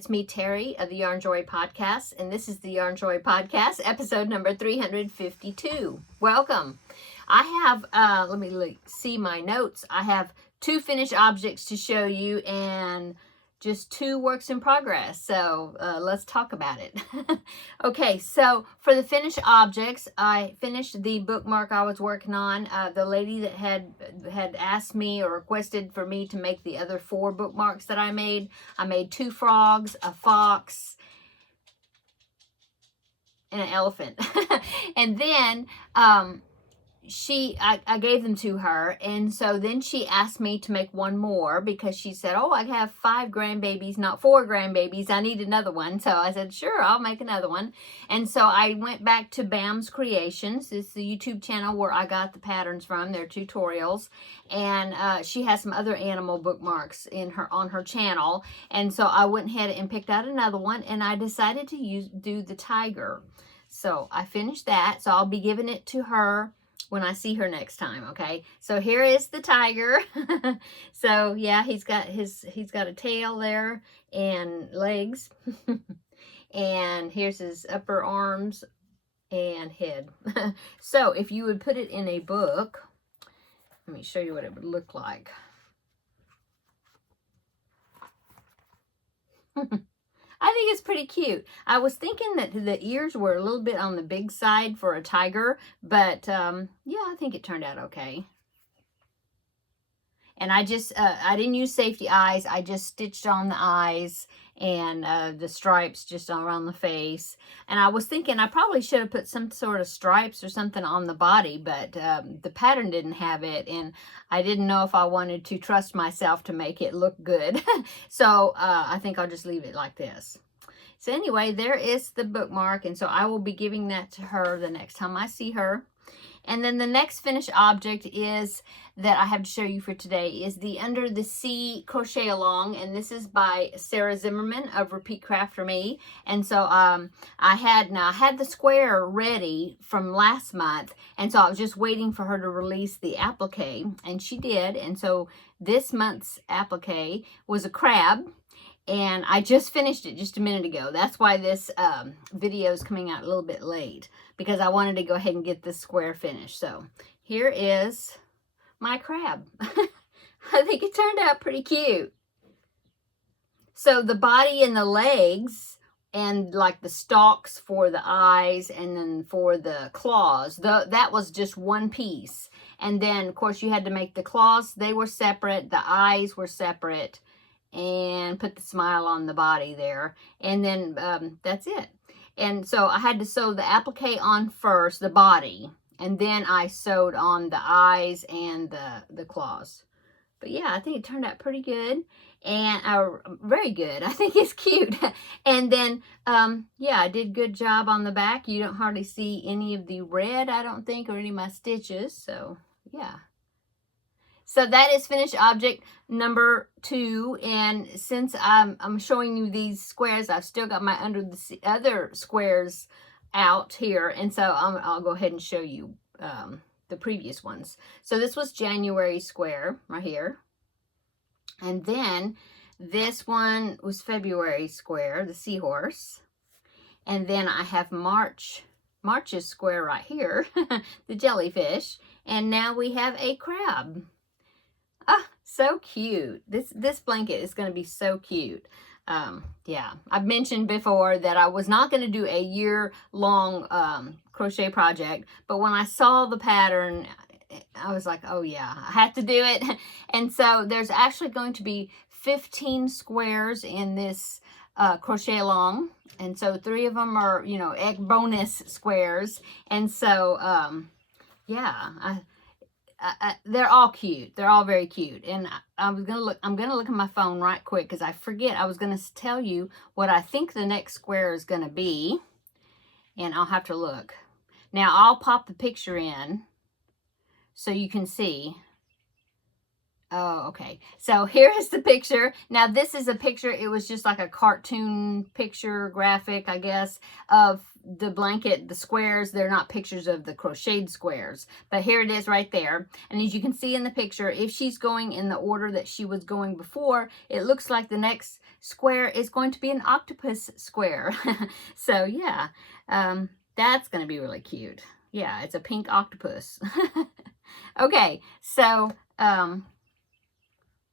It's me, Terry, of the Yarnjoy podcast, and this is the Yarnjoy podcast, episode number 352. Welcome. I have, let me see my notes. I have 2 finished objects to show you and just 2 works in progress. So let's talk about it. Okay, so for the finished objects, I finished the bookmark I was working on. The lady that had asked me or requested for me to make the other 4 bookmarks that I made 2 frogs, a fox, and an elephant. And then I gave them to her, and so then she asked me to make 1 more because she said, oh, I have 5 grandbabies, not 4 grandbabies. I need another one. So I said, sure, I'll make another one. And so I went back to Bam's Creations. It's the YouTube channel where I got the patterns from. They're tutorials, and she has some other animal bookmarks on her channel. And so I went ahead and picked out another one, and I decided to do the tiger. So I finished that. So I'll be giving it to her when I see her next time. Okay, so here is the tiger. So yeah, he's got a tail there and legs. And here's his upper arms and head. So if you would put it in a book, let me show you what it would look like. I think it's pretty cute. I was thinking that the ears were a little bit on the big side for a tiger, but yeah, I think it turned out okay. And I didn't use safety eyes. I just stitched on the eyes and the stripes just around the face. And I was thinking I probably should have put some sort of stripes or something on the body, but the pattern didn't have it, and I didn't know if I wanted to trust myself to make it look good. So I think I'll just leave it like this. So anyway, there is the bookmark, and so I will be giving that to her the next time I see her. And then the next finished object is that I have to show you for today is the Under the Sea Crochet Along, and this is by Sarah Zimmerman of Repeat Craft for Me. And so I had the square ready from last month, and so I was just waiting for her to release the applique, and she did. And so this month's applique was a crab. And I just finished it just a minute ago. That's why this video is coming out a little bit late, because I wanted to go ahead and get this square finished. So here is my crab. I think it turned out pretty cute. So the body and the legs and like the stalks for the eyes and then for the claws, that was just one piece. And then, of course, you had to make the claws. They were separate. The eyes were separate. And put the smile on the body there, and then that's it. And so I had to sew the applique on first, the body, and then I sewed on the eyes and the claws. But yeah, I think it turned out pretty good, and very good. I think it's cute. And then yeah, I did a good job on the back. You don't hardly see any of the red, I don't think, or any of my stitches. So yeah. So that is finished object number 2, and since I'm showing you these squares, I've still got my Under the Sea other squares out here, and so I'll go ahead and show you the previous ones. So this was January square right here, and then this one was February square, the seahorse, and then I have March's square right here, the jellyfish, and now we have a crab. Ah, so cute. This blanket is going to be so cute. Yeah, I've mentioned before that I was not going to do a year-long crochet project, but when I saw the pattern, I was like, oh yeah, I have to do it. And so there's actually going to be 15 squares in this crochet along, and so 3 of them are, you know, egg bonus squares. And so yeah, they're all cute. They're all very cute. And I'm gonna look at my phone right quick because I forget. I was gonna tell you what I think the next square is gonna be, and I'll have to look. Now I'll pop the picture in so you can see. Oh, okay. So here is the picture. Now this is a picture, it was just like a cartoon picture graphic, I guess, of the blanket, the squares. They're not pictures of the crocheted squares, but here it is right there. And as you can see in the picture, if she's going in the order that she was going before, it looks like the next square is going to be an octopus square. So yeah, that's going to be really cute. Yeah, it's a pink octopus. Okay, so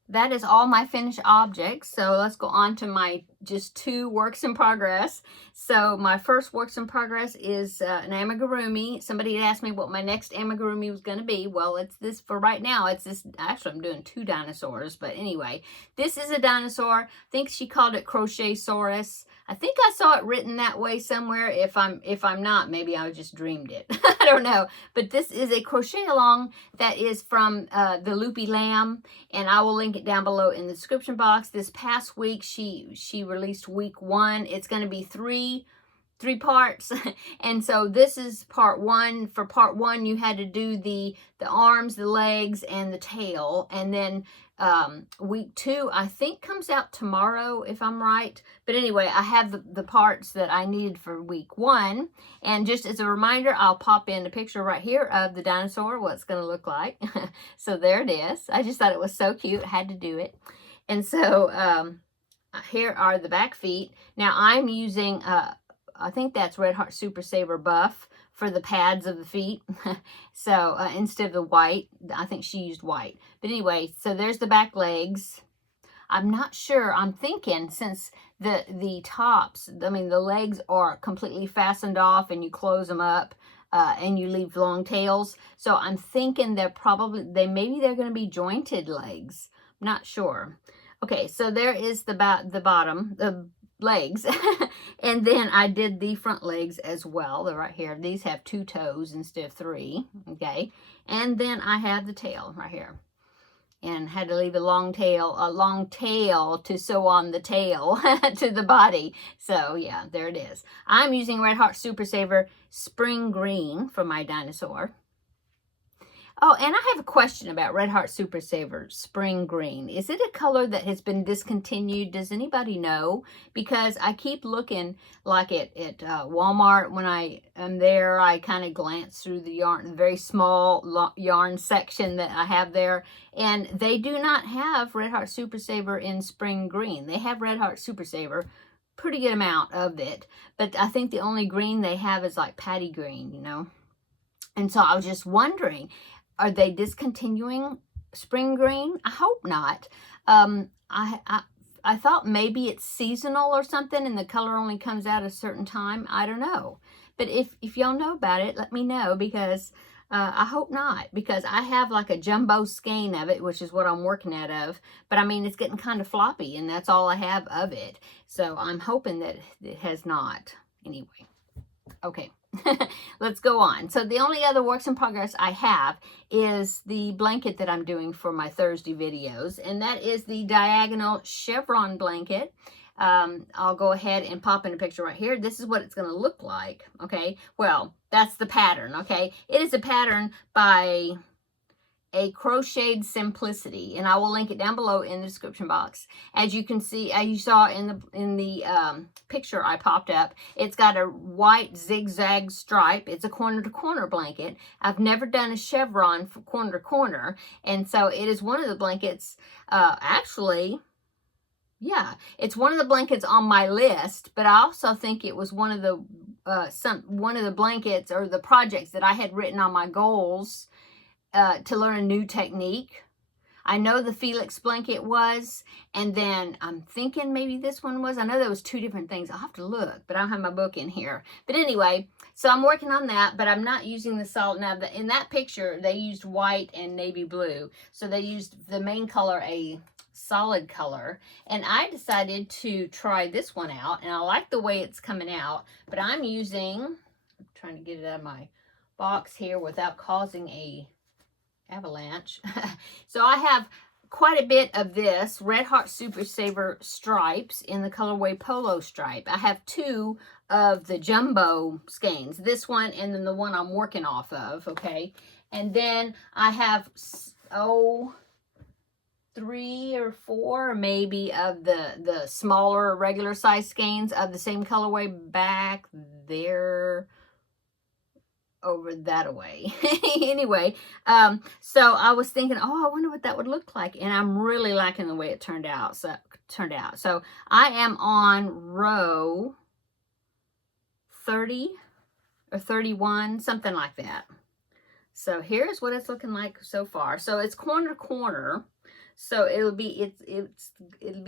that is all my finished objects. So let's go on to my just 2 works in progress. So my first works in progress is an amigurumi. Somebody had asked me what my next amigurumi was going to be. Well, it's this for right now. It's this. Actually, I'm doing 2 dinosaurs. But anyway, this is a dinosaur. I think she called it Crochetsaurus. I think I saw it written that way somewhere. If I'm not, maybe I just dreamed it. I don't know. But this is a crochet along that is from the Loopy Lamb, and I will link it down below in the description box. This past week, she released week 1. It's going to be three parts. And so this is part 1. For part 1, you had to do the arms, the legs, and the tail. And then week 2, I think, comes out tomorrow, if I'm right. But anyway, I have the parts that I needed for week 1. And just as a reminder, I'll pop in a picture right here of the dinosaur, what it's going to look like. So there it is. I just thought it was so cute. I had to do it. And so here are the back feet. Now I'm using, I think that's Red Heart Super Saver Buff for the pads of the feet. So instead of the white, I think she used white. But anyway, so there's the back legs. I'm not sure. I'm thinking since the tops, I mean, the legs are completely fastened off and you close them up and you leave long tails. So I'm thinking maybe they're going to be jointed legs. I'm not sure. Okay, so there is the bottom, the legs. And then I did the front legs as well. They're right here. These have 2 toes instead of 3. Okay, and then I have the tail right here. And had to leave a long tail to sew on the tail to the body. So yeah, there it is. I'm using Red Heart Super Saver Spring Green for my dinosaur. Oh, and I have a question about Red Heart Super Saver Spring Green. Is it a color that has been discontinued? Does anybody know? Because I keep looking like at Walmart. When I am there, I kind of glance through the yarn, the very small yarn section that I have there. And they do not have Red Heart Super Saver in Spring Green. They have Red Heart Super Saver, pretty good amount of it. But I think the only green they have is like patty green, you know. And so I was just wondering, are they discontinuing Spring Green? I hope not. I thought maybe it's seasonal or something and the color only comes out a certain time. I don't know. But if y'all know about it, let me know, because I hope not, because I have like a jumbo skein of it, which is what I'm working out of. But I mean, it's getting kind of floppy and that's all I have of it. So I'm hoping that it has not. Anyway, okay. Let's go on. So the only other works in progress I have is the blanket that I'm doing for my Thursday videos, and that is the diagonal chevron blanket. I'll go ahead and pop in a picture right here. This is what it's going to look like. Okay, well, that's the pattern. Okay, it is a pattern by a Crocheted Simplicity, and I will link it down below in the description box. As you can see, as you saw in the picture I popped up, it's got a white zigzag stripe. It's a corner to corner blanket. I've never done a chevron for corner to corner, and so it is one of the blankets. Actually, yeah, it's one of the blankets on my list, but I also think it was one of the blankets or the projects that I had written on my goals to learn a new technique. I know the Felix blanket was, and then I'm thinking maybe this one was. I know there was 2 different things. I'll have to look, but I don't have my book in here. But anyway, so I'm working on that, but I'm not using the solid. Now, in that picture, they used white and navy blue. So they used the main color, a solid color, and I decided to try this one out, and I like the way it's coming out, but I'm trying to get it out of my box here without causing a avalanche. So I have quite a bit of this Red Heart Super Saver stripes in the colorway Polo Stripe. I have 2 of the jumbo skeins, this one and then the one I'm working off of. Okay, and then I have 3 or 4 maybe of the smaller regular size skeins of the same colorway back there over that away. Anyway, so I was thinking, oh, I wonder what that would look like, and I'm really liking the way it turned out. So I am on row 30 or 31, something like that. So here's what it's looking like so far. So it's corner to corner, so it'll be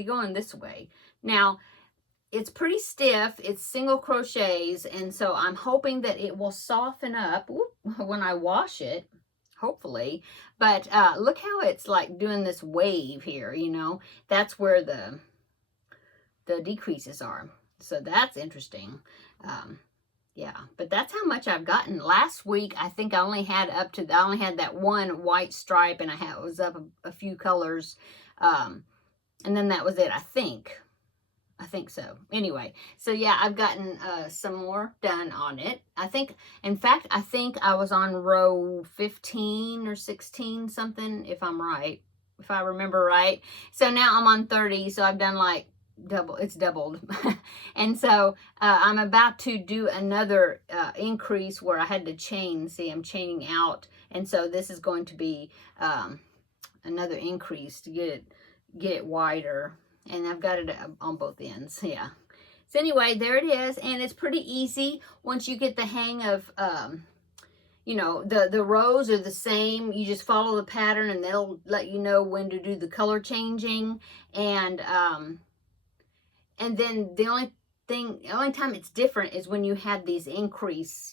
going this way. Now it's pretty stiff. It's single crochets, and so I'm hoping that it will soften up when I wash it, hopefully. But look how it's like doing this wave here, you know. That's where the decreases are. So that's interesting. Yeah, but that's how much I've gotten. Last week, I think I only had that one white stripe, and it was up a few colors. And then that was it, I think. I think so. Anyway, so yeah, I've gotten some more done on it. In fact, I think I was on row 15 or 16 something, if I remember right. So now I'm on 30, so I've done like it's doubled. And so I'm about to do another increase where I had to chain. See, I'm chaining out, and so this is going to be another increase to get it wider. And I've got it on both ends, yeah. So anyway, there it is, and it's pretty easy once you get the hang of, you know, the rows are the same. You just follow the pattern, and they'll let you know when to do the color changing. And then the only time it's different is when you have these increases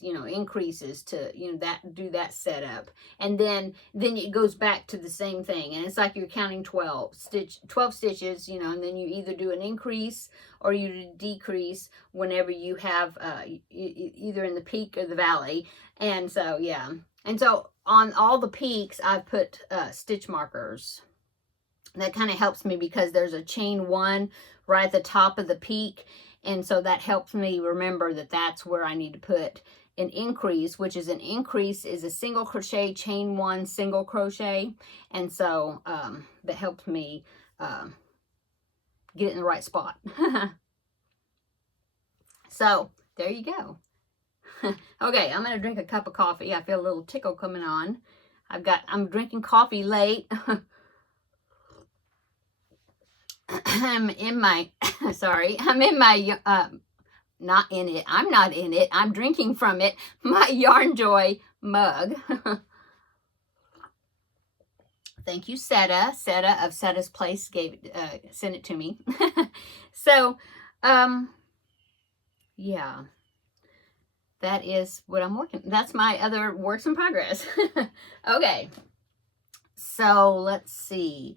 to, you know, do that setup, and then it goes back to the same thing, and it's like you're counting 12 stitches, you know, and then you either do an increase or you decrease whenever you have either in the peak or the valley. And so yeah, and so on all the peaks I've put stitch markers. That kind of helps me because there's a chain 1 right at the top of the peak. And so that helps me remember that that's where I need to put an increase, which is a single crochet, chain 1, single crochet. And so that helps me get it in the right spot. So there you go. Okay, I'm going to drink a cup of coffee. I feel a little tickle coming on. I'm drinking coffee late. I'm drinking from it, my Yarnjoy mug. Thank you, Seta of Seta's Place sent it to me. So, yeah, that is what I'm working. That's my other works in progress. Okay, so let's see.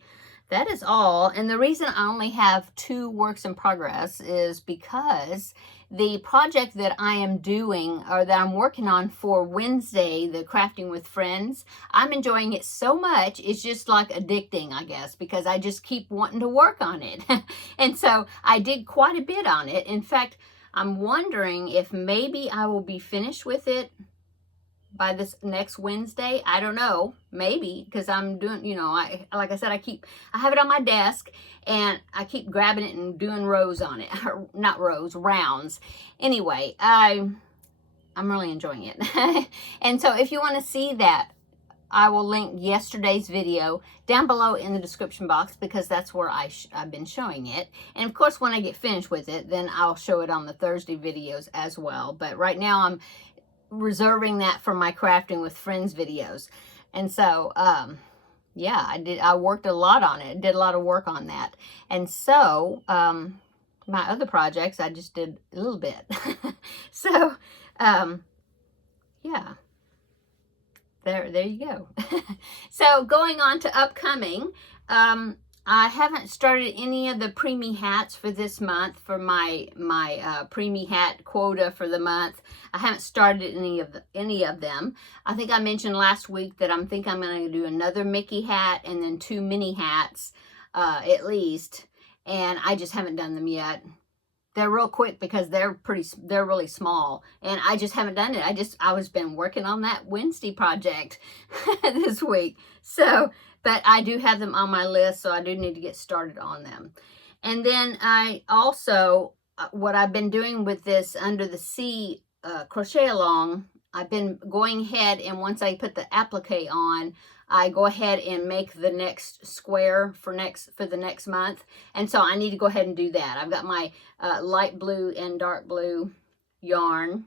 That is all. And the reason I only have 2 works in progress is because the project that I am doing, or that I'm working on for Wednesday, the Crafting with Friends, I'm enjoying it so much. It's just like addicting, I guess, because I just keep wanting to work on it. And so I did quite a bit on it. In fact, I'm wondering if maybe I will be finished with it by this next Wednesday. I don't know, maybe, because I'm doing, you know, like I said, I have it on my desk, and I keep grabbing it and doing rows on it. Not rows, rounds. Anyway, I'm really enjoying it. And so if you want to see that, I will link yesterday's video down below in the description box, because that's where I've been showing it. And of course, when I get finished with it, then I'll show it on the Thursday videos as well. But right now I'm reserving that for my Crafting with Friends videos. And so yeah, I worked a lot on it, did a lot of work on that. And so my other projects I just did a little bit. So yeah, there you go. So going on to upcoming, I haven't started any of the preemie hats for this month, for my preemie hat quota for the month. I haven't started any of them. I think I mentioned last week that I'm going to do another Mickey hat and then 2 mini hats at least, and I just haven't done them yet. They're real quick because they're really small, and I just haven't done it. I was been working on that Wednesday project this week. So but I do have them on my list, so I do need to get started on them. And then I also, what I've been doing with this Under the Sea crochet along, I've been going ahead, and once I put the applique on, I go ahead and make the next square for the next month. And so I need to go ahead and do that. I've got my light blue and dark blue yarn.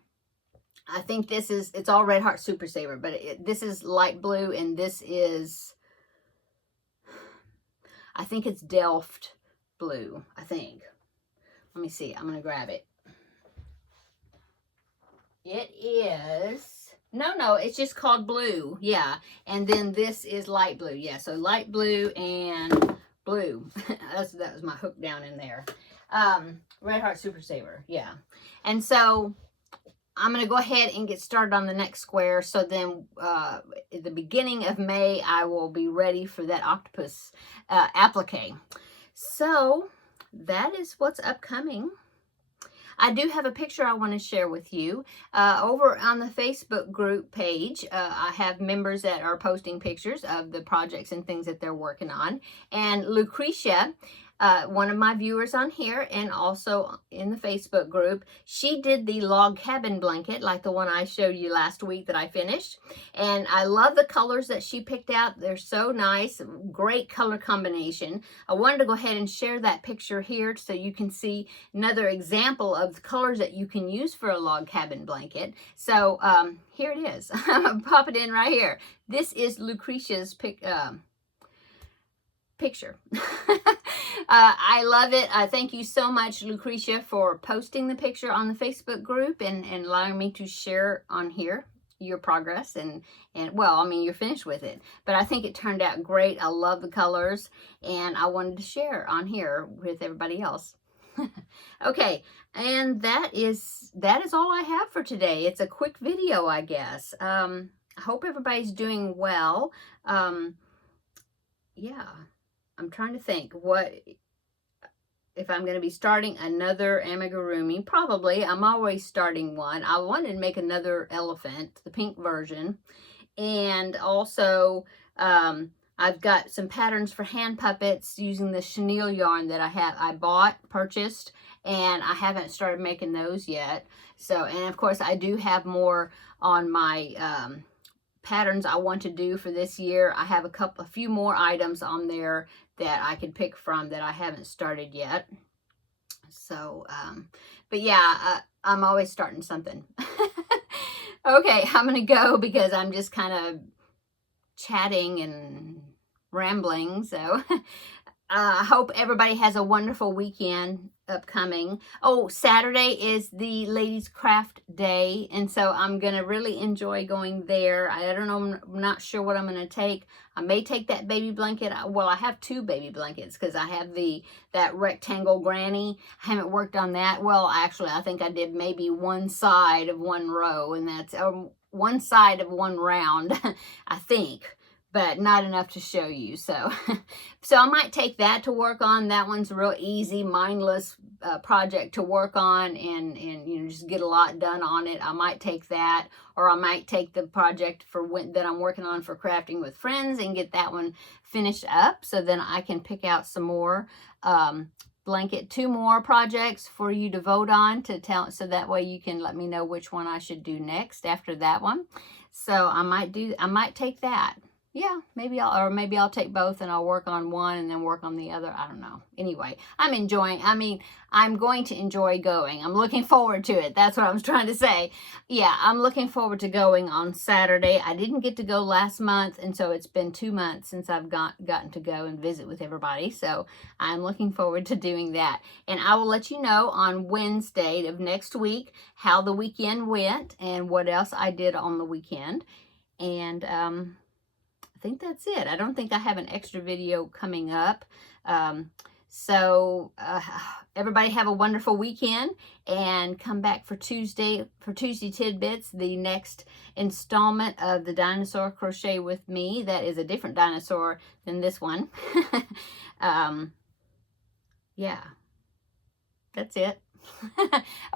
I think this is, it's all Red Heart Super Saver, but this is light blue, and this is, I think it's Delft blue, I think. Let me see. I'm going to grab it. It is, no, it's just called blue. Yeah. And then this is light blue. Yeah. So light blue and blue. That was my hook down in there. Red Heart Super Saver. Yeah. And so I'm going to go ahead and get started on the next square. So then at the beginning of May, I will be ready for that octopus applique. So that is what's upcoming. I do have a picture I want to share with you. Over on the Facebook group page, I have members that are posting pictures of the projects and things that they're working on. And Lucretia, one of my viewers on here and also in the Facebook group, she did the log cabin blanket like the one I showed you last week that I finished. And I love the colors that she picked out. They're so nice. Great color combination. I wanted to go ahead and share that picture here so you can see another example of the colors that you can use for a log cabin blanket. So here it is. I'm going to pop it in right here. This is Lucretia's picture. I love it. I thank you so much, Lucretia, for posting the picture on the Facebook group and allowing me to share on here your progress. And well, I mean, you're finished with it, but I think it turned out great. I love the colors, and I wanted to share on here with everybody else. Okay, and that is all I have for today. It's a quick video, I guess. I hope everybody's doing well. Yeah. I'm trying to think if I'm going to be starting another amigurumi. Probably. I'm always starting one. I wanted to make another elephant, the pink version. And also, I've got some patterns for hand puppets using the chenille yarn that I purchased, and I haven't started making those yet. So, and of course, I do have more on my patterns I want to do for this year. I have a few more items on there that I can pick from that I haven't started yet. So, but yeah, I'm always starting something. Okay, I'm going to go because I'm just kind of chatting and rambling. So I hope everybody has a wonderful weekend upcoming. Oh, Saturday is the Ladies Craft Day, and so I'm going to really enjoy going there. I don't know, I'm not sure what I'm going to take. I may take that baby blanket. Well, I have two baby blankets because I have that rectangle granny. I haven't worked on that. Well, actually, I think I did maybe one side of one row, and that's one side of one round, I think, but not enough to show you. So I might take that to work on. That one's a real easy, mindless project to work on, and you know, just get a lot done on it. I might take that, or I might take the project that I'm working on for Crafting with Friends and get that one finished up, so then I can pick out some more two more projects for you to vote on so that way you can let me know which one I should do next after that one. So I might take that. Yeah, maybe I'll take both and I'll work on one and then work on the other. I don't know. Anyway, I'm going to enjoy going. I'm looking forward to it. That's what I was trying to say. Yeah, I'm looking forward to going on Saturday. I didn't get to go last month, and so it's been 2 months since I've gotten to go and visit with everybody. So I'm looking forward to doing that. And I will let you know on Wednesday of next week how the weekend went and what else I did on the weekend. And I think that's it. I don't think I have an extra video coming up. So everybody have a wonderful weekend, and come back for Tuesday Tidbits, the next installment of the Dinosaur Crochet with Me. That is a different dinosaur than this one. Yeah, that's it.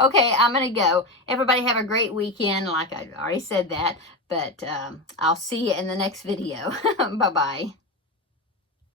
Okay, I'm going to go. Everybody have a great weekend, like I already said that. But I'll see you in the next video. Bye-bye.